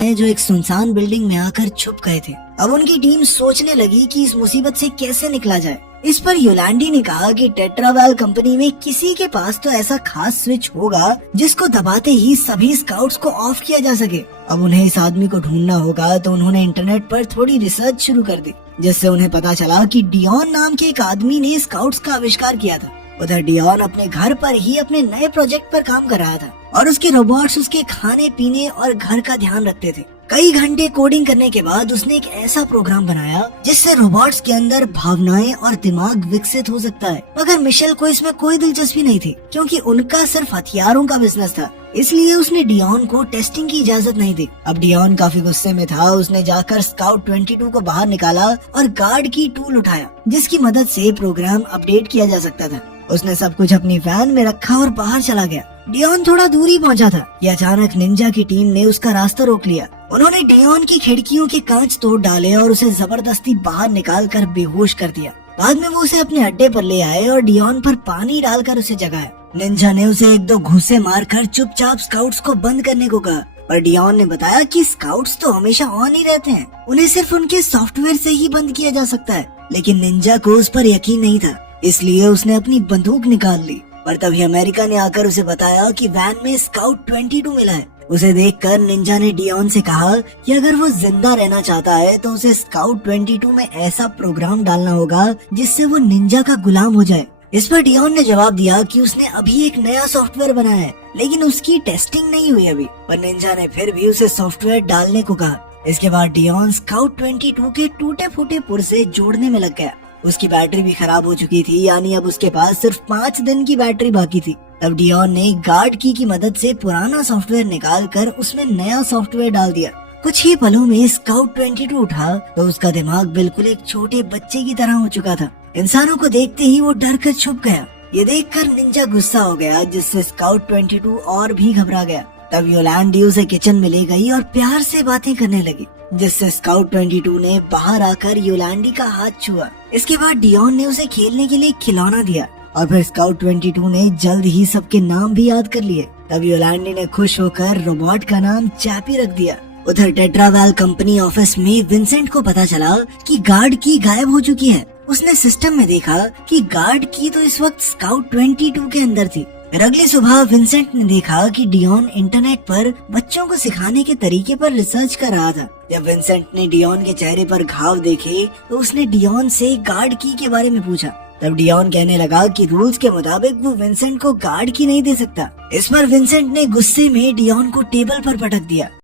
जो एक सुनसान बिल्डिंग में आकर छुप गए थे। अब उनकी टीम सोचने लगी कि इस मुसीबत से कैसे निकला जाए। इस पर योलांडी ने कहा कि टेट्रावेल कंपनी में किसी के पास तो ऐसा खास स्विच होगा जिसको दबाते ही सभी स्काउट्स को ऑफ किया जा सके। अब उन्हें इस आदमी को ढूंढना होगा, तो उन्होंने इंटरनेट पर थोड़ी रिसर्च शुरू कर दी, जिससे उन्हें पता चला कि डियोन नाम के एक आदमी ने स्काउट्स का आविष्कार किया था। उधर डियोन अपने घर पर ही अपने नए प्रोजेक्ट पर काम कर रहा था और उसके रोबोट्स उसके खाने पीने और घर का ध्यान रखते थे। कई घंटे कोडिंग करने के बाद उसने एक ऐसा प्रोग्राम बनाया जिससे रोबोट्स के अंदर भावनाएं और दिमाग विकसित हो सकता है। मगर मिशेल को इसमें कोई दिलचस्पी नहीं थी, क्योंकि उनका सिर्फ हथियारों का बिजनेस था। इसलिए उसने डियोन को टेस्टिंग की इजाजत नहीं दी। अब डियोन काफी गुस्से में था। उसने जाकर स्काउट 22 को बाहर निकाला और गार्ड की टूल उठाया, जिसकी मदद से प्रोग्राम अपडेट किया जा सकता था। उसने सब कुछ अपनी वैन में रखा और बाहर चला गया। डियोन थोड़ा दूर ही पहुंचा था कि अचानक निंजा की टीम ने उसका रास्ता रोक लिया। उन्होंने डियोन की खिड़कियों के कांच तोड़ डाले और उसे जबरदस्ती बाहर निकाल कर बेहोश कर दिया। बाद में वो उसे अपने अड्डे पर ले आए और डियोन पर पानी डालकर उसे जगाया। निंजा ने उसे एक दो घूंसे मारकर चुपचाप स्काउट्स को बंद करने को कहा, पर डियोन ने बताया कि स्काउट्स तो हमेशा ऑन ही रहते हैं, उन्हें सिर्फ उनके सॉफ्टवेयर से ही बंद किया जा सकता है। लेकिन निंजा को उस पर यकीन नहीं था, इसलिए उसने अपनी बंदूक निकाल ली। पर तभी अमेरिका ने आकर उसे बताया कि वैन में स्काउट 22 मिला है। उसे देखकर निंजा ने डियोन से कहा कि अगर वो जिंदा रहना चाहता है तो उसे स्काउट 22 में ऐसा प्रोग्राम डालना होगा जिससे वो निंजा का गुलाम हो जाए। इस पर डियोन ने जवाब दिया कि उसने अभी एक नया सॉफ्टवेयर बनाया है, लेकिन उसकी टेस्टिंग नहीं हुई अभी। पर निंजा ने फिर भी उसे सॉफ्टवेयर डालने को कहा। इसके बाद डियोन स्काउट 22 के टूटे फूटे पुर्जे जोड़ने में लग गया। उसकी बैटरी भी खराब हो चुकी थी, यानी अब उसके पास सिर्फ 5 दिन की बैटरी बाकी थी। तब डियोन ने गार्ड की मदद से पुराना सॉफ्टवेयर निकाल कर उसमें नया सॉफ्टवेयर डाल दिया। कुछ ही पलों में स्काउट 22 उठा तो उसका दिमाग बिल्कुल एक छोटे बच्चे की तरह हो चुका था। इंसानों को देखते ही वो डर कर छुप गया। ये देखकर निंजा गुस्सा हो गया, जिससे स्काउट 22 और भी घबरा गया। तब योलांडी उसे किचन में ले गई और प्यार से बातें करने लगी, जिससे स्काउट 22 ने बाहर आकर योलांडी का हाथ छुआ। इसके बाद डियोन ने उसे खेलने के लिए खिलौना दिया और फिर स्काउट 22 ने जल्द ही सबके नाम भी याद कर लिए। तब योलांडी ने खुश होकर रोबोट का नाम चैपी रख दिया। उधर टेट्रावेल कंपनी ऑफिस में विंसेंट को पता चला कि गार्ड की गायब हो चुकी है। उसने सिस्टम में देखा कि गार्ड की तो इस वक्त स्काउट 22 के अंदर थी। फिर अगली सुबह विंसेंट ने देखा कि डियोन इंटरनेट पर बच्चों को सिखाने के तरीके पर रिसर्च कर रहा था। जब विंसेंट ने डियोन के चेहरे पर घाव देखे तो उसने डियोन से गार्ड की के बारे में पूछा। तब डियोन कहने लगा कि रूल्स के मुताबिक वो विंसेंट को गार्ड की नहीं दे सकता। इस पर विंसेंट ने गुस्से में डियोन को टेबल पर पटक दिया।